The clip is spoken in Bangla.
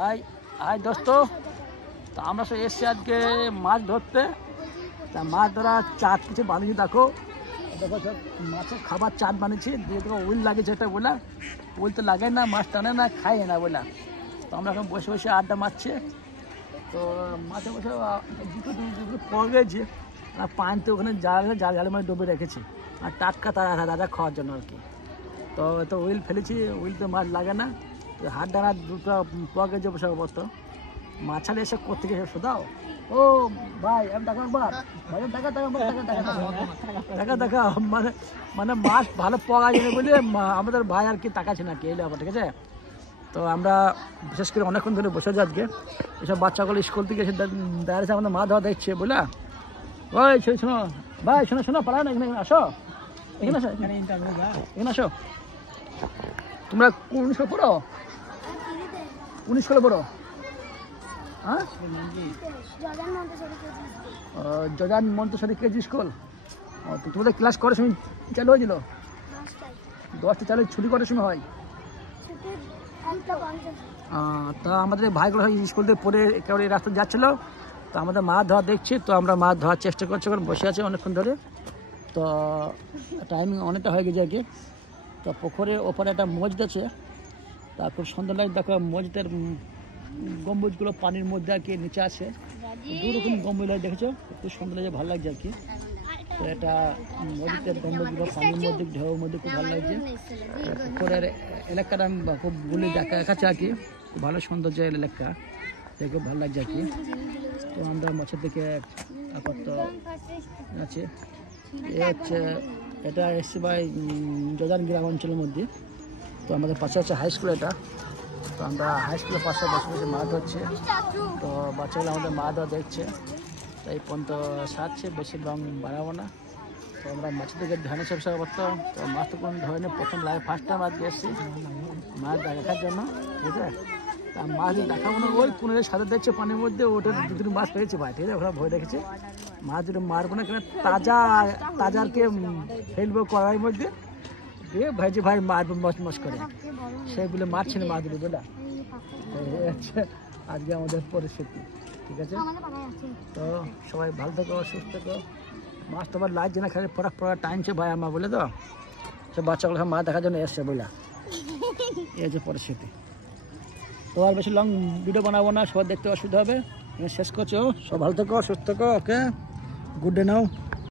হাই হাই দোস্ত, তো আমরা সব এসছি আজকে মাছ ধরতে। তা মাছ ধরা চাট কিছু বানিয়েছি, দেখো দেখো সব মাছের খাবার চাট বানিয়েছি। দিয়ে দেখো উইল লাগেছে, এটা বলা উইল তো লাগে না, মাছ টানে না, খাই না বলা। তো আমরা এখন বসে বসে আড্ডা মারছি। তো মাছে বসে দুটো পড়ে গেছে, আর পানি তো ওখানে জালের মধ্যে ডুবে রেখেছি, আর টাটকা তারা খাওয়ার জন্য আর কি। তো তো উইল ফেলেছি, উইল তো মাছ লাগে না, হাত ডানা দুটো পকে যে বসে অবস্থা মাছালে এসে কোথেকে এসে শোধাও। ও ভাই আমি দেখা একবার ভাই দেখা দেখা দেখা মানে মানে মাছ ভালো পাওয়া যাবে বলে আমাদের ভাই আর কি তাকাচ্ছে না, কে এলে আবার, ঠিক আছে। তো আমরা বিশেষ করে অনেকক্ষণ ধরে বসে যাই আজকে। এসব বাচ্চাগুলো স্কুল থেকে এসে দাঁড়িয়েছে, আমাদের মা ধোয়া দেখছে বলে। ওই শোনো ভাই, শোনো শোনো পারা না, এখানে আসো, এখানে আসো, এখানে আসো। তোমরা কোন স্কুলে পড়ো? 19 স্কুলে পড়ো? হ্যাঁ, জজান মন্তেশ্বরী কেজি স্কুল। তো তোমাদের ক্লাস করার সময় চালু হয়েছিল? 10টা চালু, ছুটি করার সময় হয়? তা আমাদের ভাইগুলো স্কুল থেকে পড়ে একেবারে রাস্তা যাচ্ছিলো, তো আমাদের মাছ ধোয়া দেখছি। তো আমরা মাছ ধোয়ার চেষ্টা করছি, কারণ বসে আছে অনেকক্ষণ ধরে। তো টাইমিং অনেকটা হয়ে গেছে আর কি। তো পুকুরের ওপরে একটা মসজিদ আছে, তা খুব সুন্দর লাগে। দেখো মসজিদের গম্বুজগুলো পানির মধ্যে আর কি নিচে আছে, দুরকম গম্বুজ দেখেছো, খুব সুন্দর লাগে, ভালো লাগছে আর কি। তো এটা মসজিদের গম্বুজগুলো পানির মধ্যে ঢেউর মধ্যে খুব ভালো লাগছে। পুকুরের এলাকাটা খুব গুলি দেখাচ্ছে আর কি, খুব ভালো সৌন্দর্য এলাকা, দেখে ভালো লাগছে আর কি। তো আমরা মাছের দিকে আপাতত আছে হচ্ছে, এটা এসছে ভাই জজান গ্রাম অঞ্চলের মধ্যে। তো আমাদের পাশে আছে হাই স্কুল এটা। তো আমরা হাই স্কুলের পাশে বসে বসে মাছ ধরছি। তো বাচ্চাগুলো আমাদের মাছ ধরা দেখছে, তাই পর্যন্ত সারছে, বেশি লং বাড়াবো না। তো আমরা মাছের দিকে ধ্যানে ব্যবসা করতো। তো মাছ তো কোনো ধরেনি, প্রথম লাগে ফার্স্ট টাইম আজকে এসেছি মাছ দেখার জন্য, ঠিক আছে। তা মাছ দেখাবো না, ওই কোনো সাথে দেখছে পানির মধ্যে, ওটা দুটো মাছ পেয়েছে ভাই, ঠিক আছে, ওরা ভয় দেখেছে। মাছ দুটো মারবো না, কেন তাজারকে ফেলবো কড়াইয়ের মধ্যে দিয়ে, ভাই যে ভাই মারবো মচ করে, সেগুলো মারছে না, মাছ দুটো বলে। আচ্ছা, আজকে আমাদের পরিস্থিতি, ঠিক আছে। তো সবাই ভালো থাকো, সুস্থ থাকো। মাছ তোমার লাগছে না, খালি পড়া টাইমছে ভাই আমার বলে। তো সব বাচ্চাগুলো সব মাছ দেখার জন্য এসছে বলে, এই যে পরিস্থিতি। তো আর বেশি লং ভিডিও বানাবো না, সবাই দেখতে অসুবিধা হবে, শেষ করছো। সব ভালো থাকো, সুস্থ থাকো, ওকে, গুড ডে নাও।